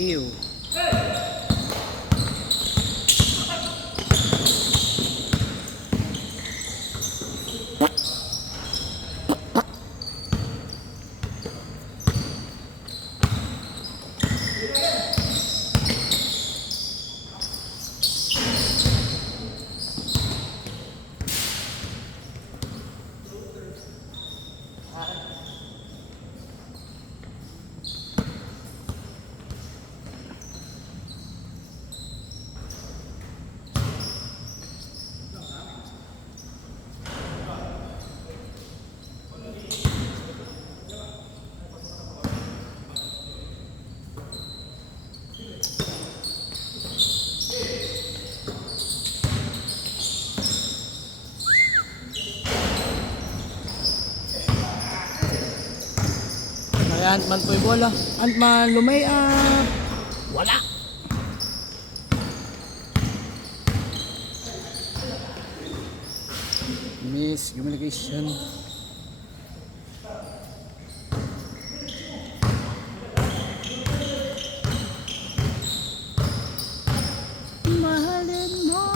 Ew. May Ant-Man po yung bola. Ant-Man, lumay wala. Miss communication. Mahalin mo.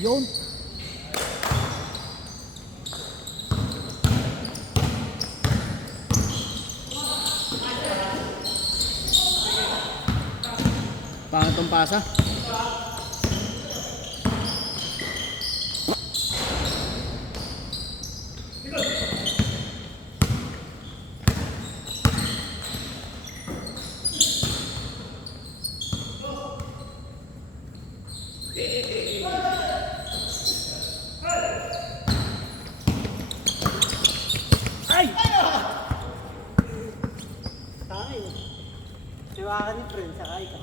Yun. Pangatong pasa. Siwakan ni Prince, sakay ka.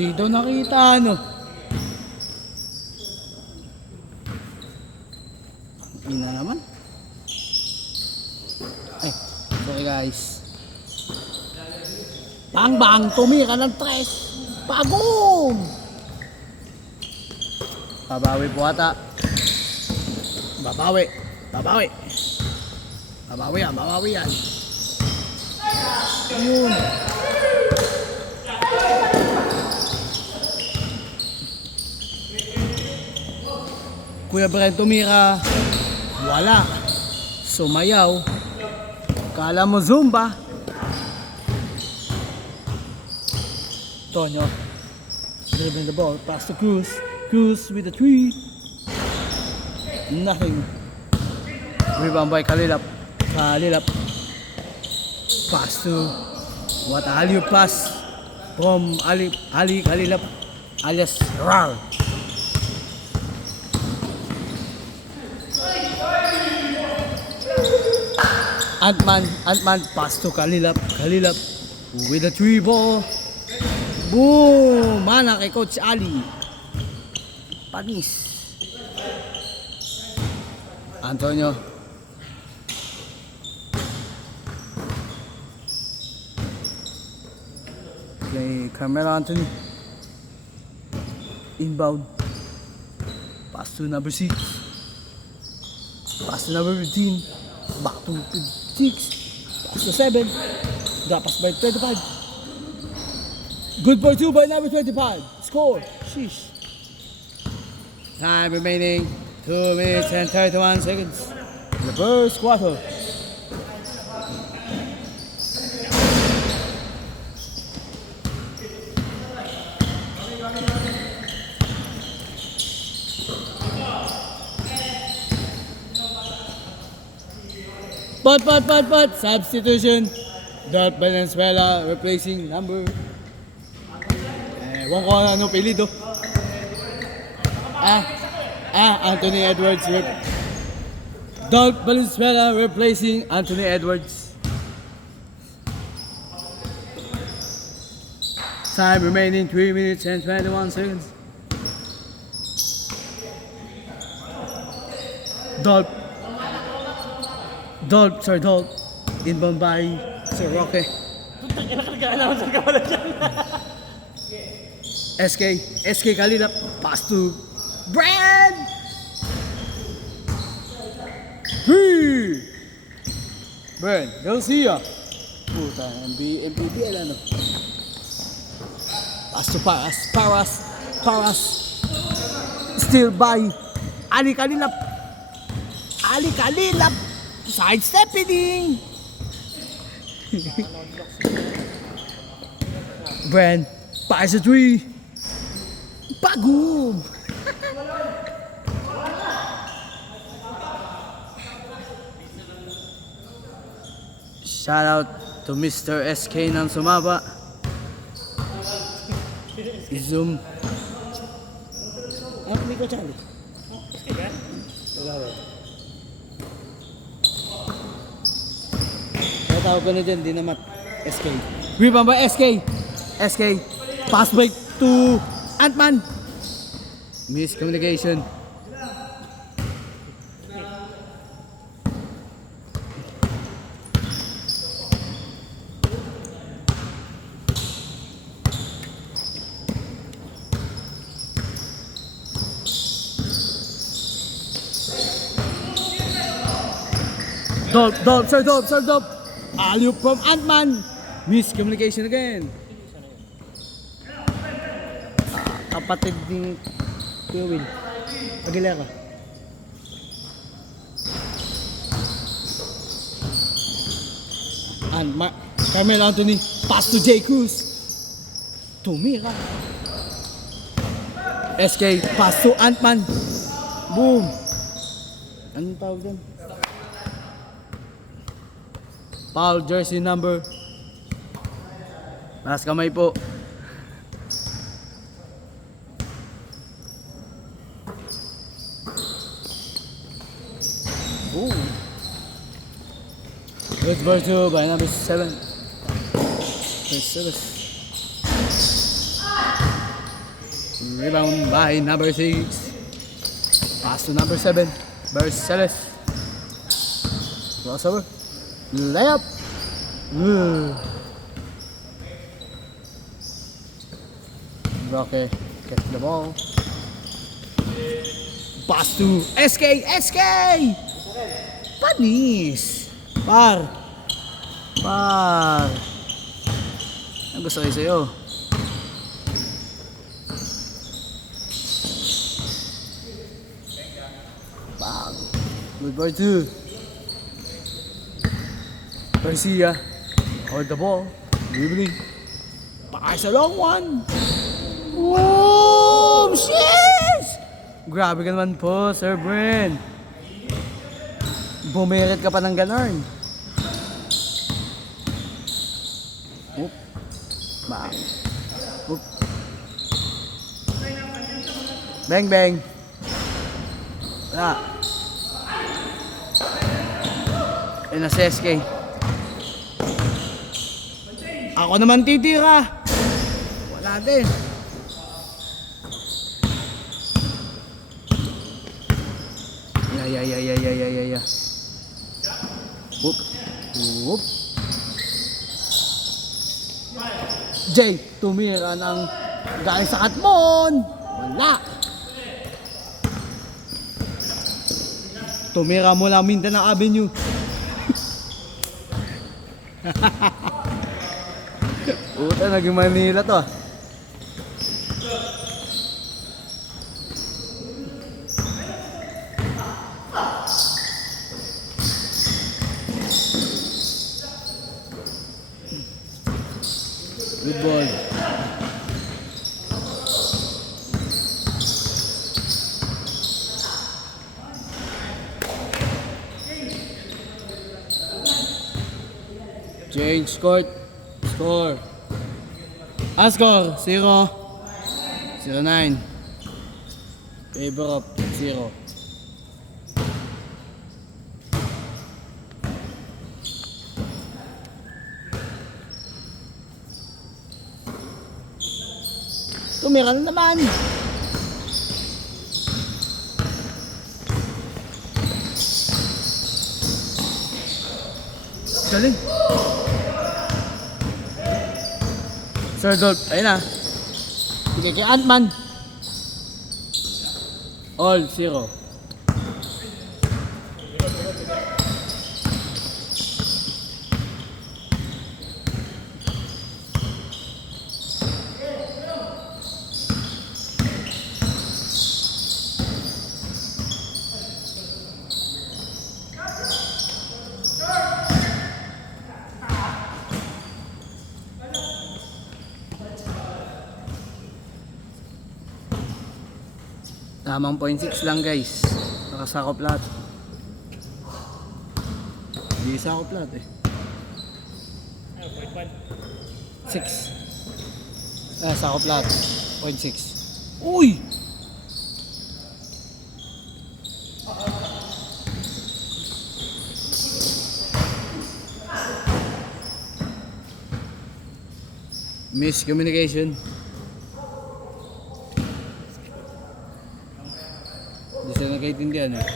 Di daw nakita ano. Ina naman. Ay, sorry guys. Bang bang, tumira ng tres. Pagong! Babawi po ata. Babawi. Babawi. Babawi yan, babawi yan. Yun. Kuya Brent tumira, wala. Sumayaw. Kala mo Zumba. Tonyo, dribbling the ball past the Cruz. Cruz with the 3. Nothing. Rebound by Kalilap. Kalilap. Pass to, what a alley-oop pass from Ali Kalilap alias Rar. Ant-Man pass to Kalilap with a 3 ball. Boom! Mana kay Coach Ali. Panis. Antonio. Play Carmelo Anthony. Inbound. Pass to number 6. Pass to number 15. Back to 6. Pass to 7. Drop pass by 25. Good for 2 by number 25. Score. Sheesh. Time remaining 2 minutes and 31 seconds. The first quarter. But, substitution. Dot Valenzuela replacing number. Ewan ko ano pilido. Anthony Edwards. Dot Valenzuela replacing Anthony Edwards. Time remaining 3 minutes and 21 seconds. Dot inbound by Sir Roque. SK Kalilap, pass to Brad. Brad, Garcia. Puta, MPBL ano. Pass to Paras. Still by Ali Kalilap. Sidestepping. Brand, pass a 3. Bagum. Shout out to Mr. SK ng sumaba. Zoom. Ano ko Charlie? Tawag ko na dyan, di naman SK. Rebound by SK. Pass break to Ant-Man. Miscommunication. Dope. Alley-oop from Ant-Man. Miscommunication again. Kapatid ni Kuya Will. Aguilera. Carmelo Anthony. Pass to J. Cruz. Tumira. SK. Pass to Ant-Man. Boom. Anong tawag dyan? Foul jersey number. Mas kamay po. Ooh. Good verse 2 by number 7. Rebound by number 6. Pass to number 7. Verse Celeste. Crossover. Layup. Roque gets the ball. Pass to SK. Panis. Par. Ang gusto ko sa'yo. Bang. Good boy 2. Garcia, hold the ball, dribbling, pass a long one. Boom! Sheesh! Grabe ka naman po, Sir Brent. Bumirit ka pa ng ganun. Oop. Bang. Oop. Bang. And a SK. Ako naman titira. Wala din. Yeah. Whoop. Jay, tumira ng galing sa Katmon. Wala. Tumira mula Mindanao Avenue. Puta, naging Manila to. Good ball. Change court. Score. Score. 0-9. Favor of 0. Tumira na naman. Galing. Sir Dolph, ayun na. Sige kay Ant-Man. All 0. Tamang 0.6 lang guys. Nakasakop lahat. Hindi sakop lahat eh. 6. Sakop lahat. 0.6. Uy! Miscommunication. Hindi sila nagkaintindihan eh.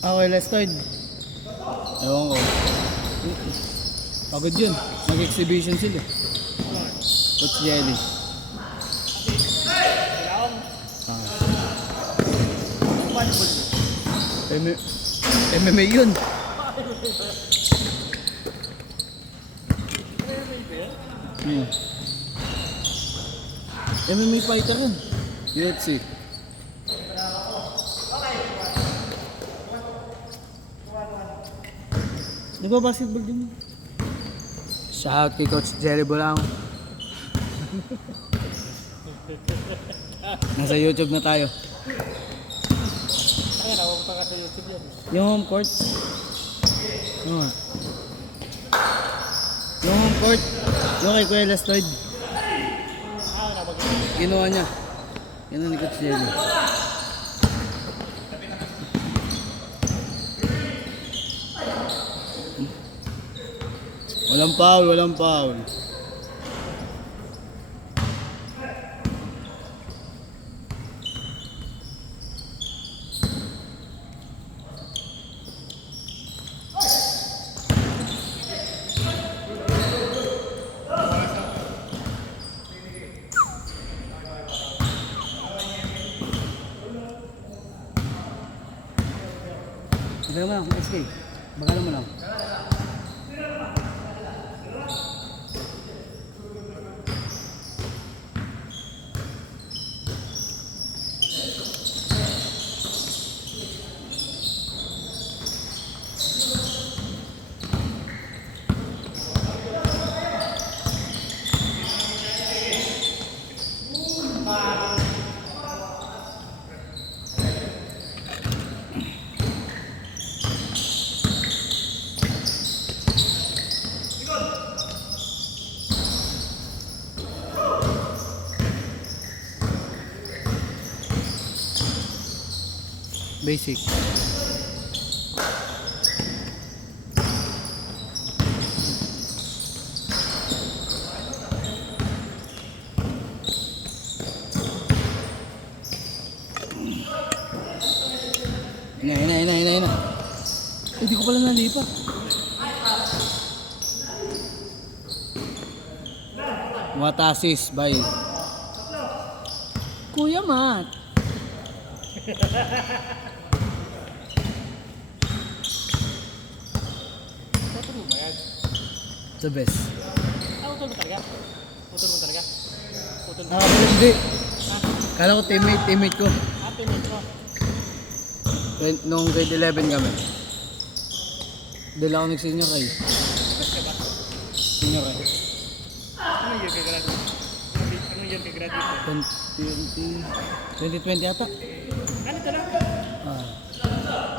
Okay, let's start. Ewan ko. Pagod yun. Mag-exhibition sila. Coach Jelly. MMA yun. MMA fighter yun. UFC. Nagba-basketball din. Shout kay Coach Jerry Bolang. Nasa YouTube na tayo. Ay, nawapunta ka sa YouTube yan. Yung home court. Oo nga. Yung home court. Yung kay Kuya Lestoid. Ginawa niya. Yan ang ni Coach Jerry. Walang foul, walang foul. Bagalan mo lang, SK. Bagalan mo lang. Basic. pa. What assist by Kuya Matt. Tutulong ba yan? The best. Utol mo talaga? Utol mo talaga? Utol mo? Hindi. Kala ko teammate ko. Teammate mo. Nung grade 11 kami. Dila ako nag-senior kay. Best ka ba? Senior kay. Anong year ka graduate? Anong year ka graduate? 2020 ata. Ano ito lang? Ah.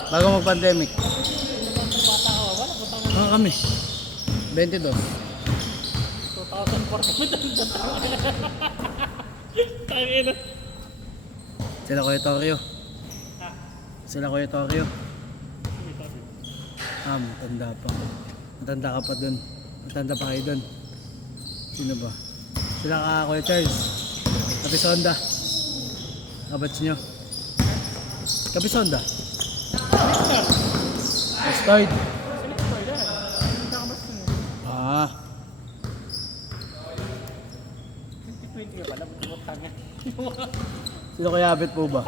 Bago mag-pandemic. Bata ka ba? Wala, putang na. Mga kami. 22. 2004. Tangina. Sila Kuya Torrio. Sila Kuya Torrio. Matanda pa. Matanda ka pa dun. Matanda pa kayo dun. Sino ba? Sila ka Kuya Charles. Kapisonda. Kabats nyo. Kapisonda. Bastard. Ah. 2020 ka pala, butang na. Sila Kuya Abet po ba?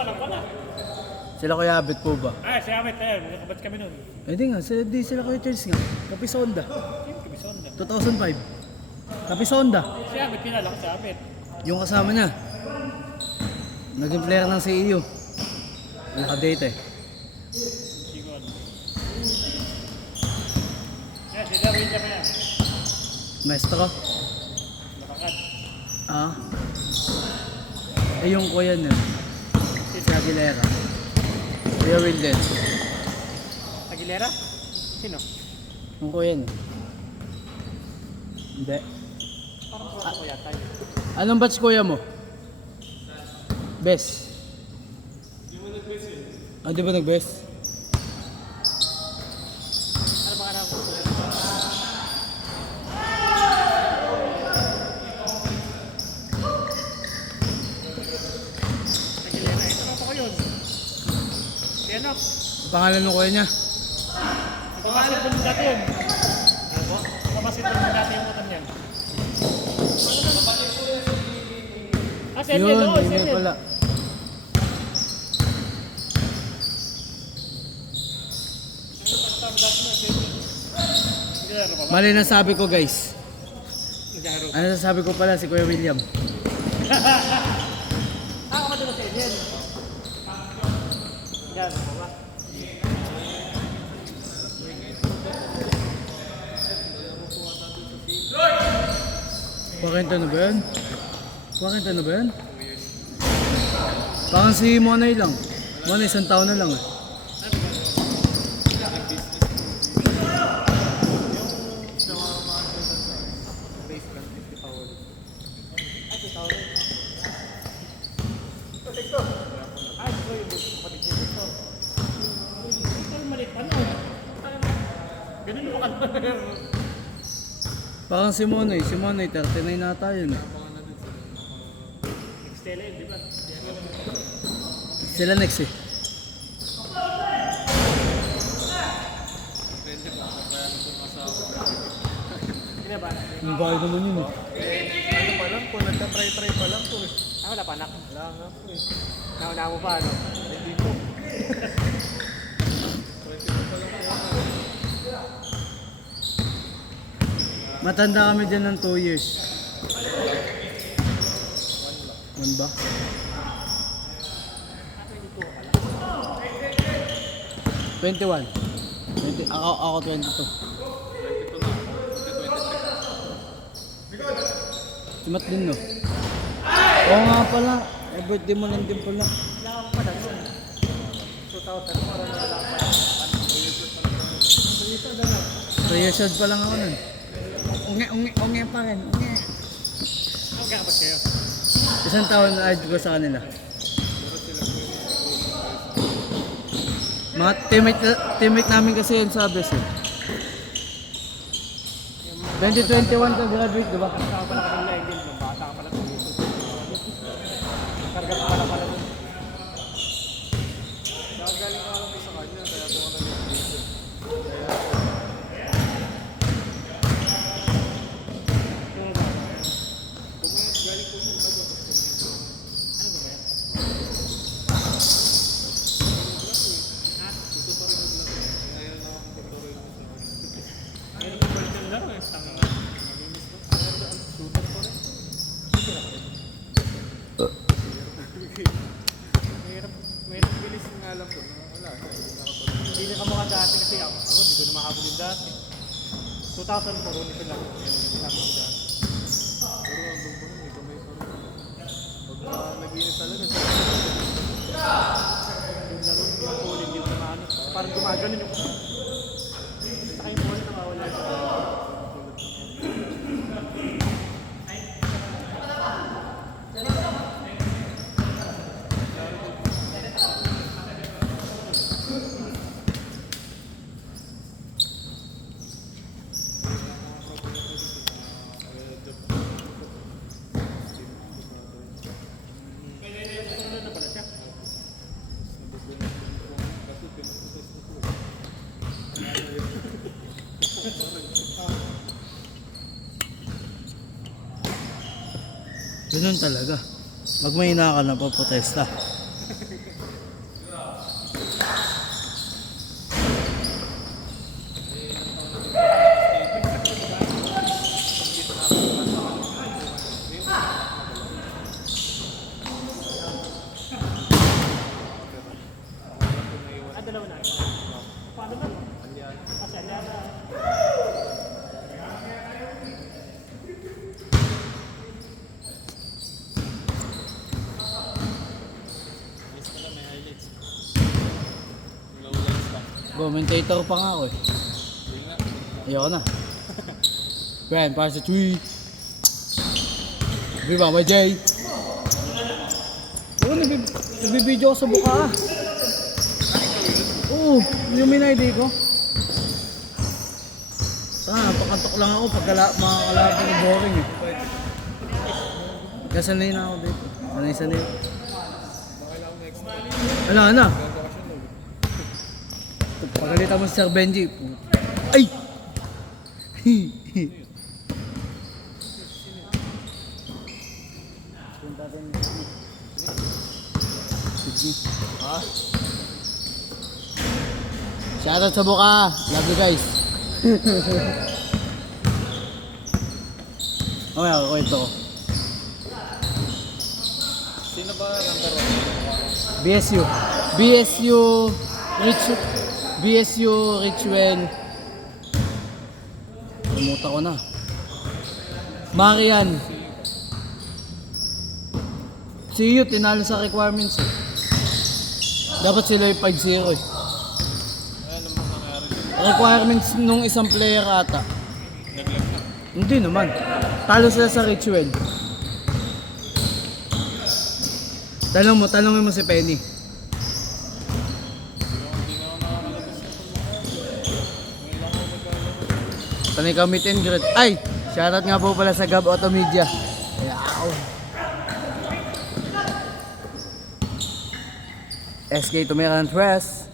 Sila Kuya Abet po ba? Si Amit, nakabat kami nun. Hindi nga, sila Kuya Charles nga. Kapisonda. Kabisonda. 2005. Kapisonda. Si Amit, pinala ko si Amit. Yung kasama niya. Naging player ng CEU. Naka-date eh. Sigon. Yan, sila William yan. Maestro. Nakakad. Ah. Eh yung kuya niya. Si Aguilera. Kuya Wilden. Aguilera? Sino? Yung kuya niya. Hindi. Parang puro ko yata yun. Anong batch kuya mo? Best. Di mo nag-best yun? Ah, di ba nag-best? Ano ba ka na? Aguilera, ito na pa ko yun. Yan up. Pangalan ng kuya niya? Nagpabasketball mo dati yun. Ano po? Nagpabasketball mo dati yung utan yan. Si Yun, Eliel, oo, si yun Eliel. pala. Naglaro pa ba? Mali na sabi ko guys. Naglaro. Ano sasabi ko pala si Kuya William? Ako ka doon si Eliel. Naglaro pa ba? Pakenta na ba yan? Pakenta na ba yan? Parang si Monay lang. Monay, isang taon na lang eh. Ganun mo ka. Parang si Monay 39 na tayo yun eh. Stella yun, di ba? Sila next eh. Hindi ba? Ang bahay naman yun eh. Ano pa lang po, nagka-try-try pa lang po eh. Wala pa anak. Wala nga po eh. Nauna mo pa ano? Hindi po. Matanda kami dyan ng 2 years. 1 ba? 21. 20, ako 22. Si Matt din no? Oo nga pala. Eh, birthday mo lang din pala. Wala akong pa lang yun. 2000, parang wala pa. 2 years old pa lang ako nun. Unge pa rin. Unge. Magkakapat kayo? Isang taon na age ko sa kanila. Mga teammate namin kasi yun sa ABS eh. 2021 ka graduate, di ba? Saka pala ka nila hindi. Bata ka pala sa dito. Karga pa pala pala dun. Nakagaling ka lang sa kanya, kaya po ka nag-video. Mas tangin na. Mamimiss ko. Ang shooter ko rin. Mahirap bilis nga alam ko. Wala. Hindi na kamukha dati kasi ako. Hindi ko na mahabol yung dati. 2000 po rin ito lang. Pero ang doon po rin, may kamay pa rin. Pagka nag-init talaga, yung laro, yung pulin, hindi mo na maano. Parang gumaganon yung saka yung pulin, nakawala siya. Ganun talaga. Pag may ka na paprotesta. Dalawa na. Paano ba? Kasi Aliana. Commentator pa nga ako eh. Ayoko na. Gwen, para sa tweet. Viva, may Jay. Oo, nagbibideo ako sa buka ah. Oo, yung minaydi ko. Napakantok lang ako pag mga kalabang boring eh. Kaya sanay na ako dito. Sanay. Wala na. Pagalitan mo si Sir Benji. Ay! Shoutout sa buka. Love you guys. Okay, ako ito. Sino ba number 1? BSU Richwell. Pumuta ko na. Marian. CU tinalo sa requirements eh. Dapat sila yung 5-0 eh. Ano naman nangyari? Requirements nung isang player ata. Naglag na. Hindi naman. Talo sila sa Richwell. Tanong mo si Penny. Panay ka meet and greet. Ay! Shoutout nga po pala sa Gab Auto Media. Ayaw. SK Tumiran Press.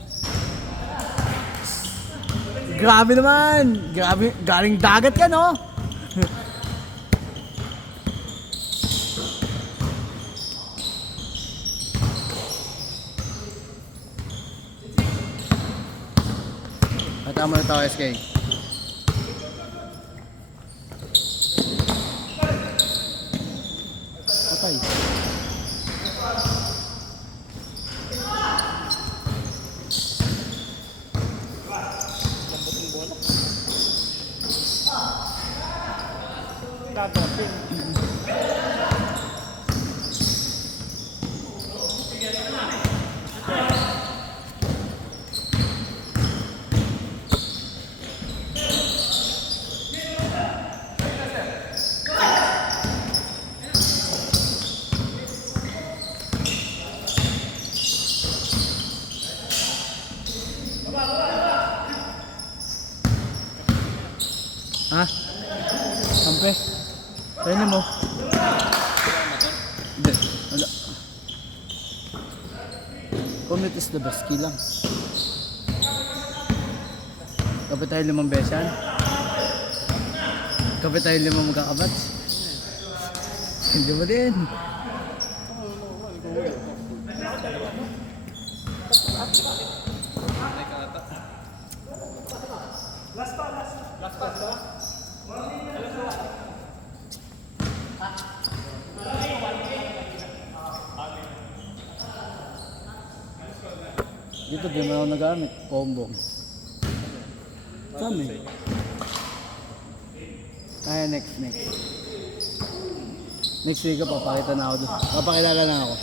Grabe naman! Grabe, galing dagat ka no? Tama na tao SK. Patay. Dadopin. Ha? Sampe? Kaya mo? Hindi. Wala. Commit is the best key lang. Kapit tayo 5 besan. Kapit tayo 5 magkakabat. Hindi mo din. Last pa. Dito di mo ako nagamit. Combo. Saan eh? Kaya next. Next week papakita na ako doon. Papakilala na ako.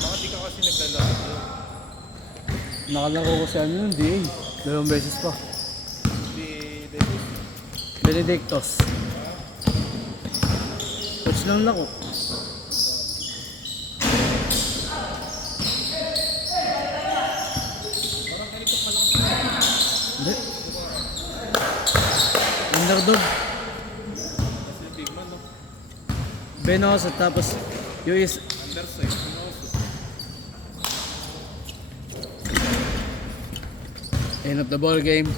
Bakit di ka kasi naglalaro doon? Nakalaro ko siya noon, di eh. 2 beses pa. Di Dennis. Benedictos. Coach lang lako. Parang ganito pa lang. Hindi. Underdog. Kasi big man, no? Benos at tapos US. Underside, Pinoso. End of the ball game.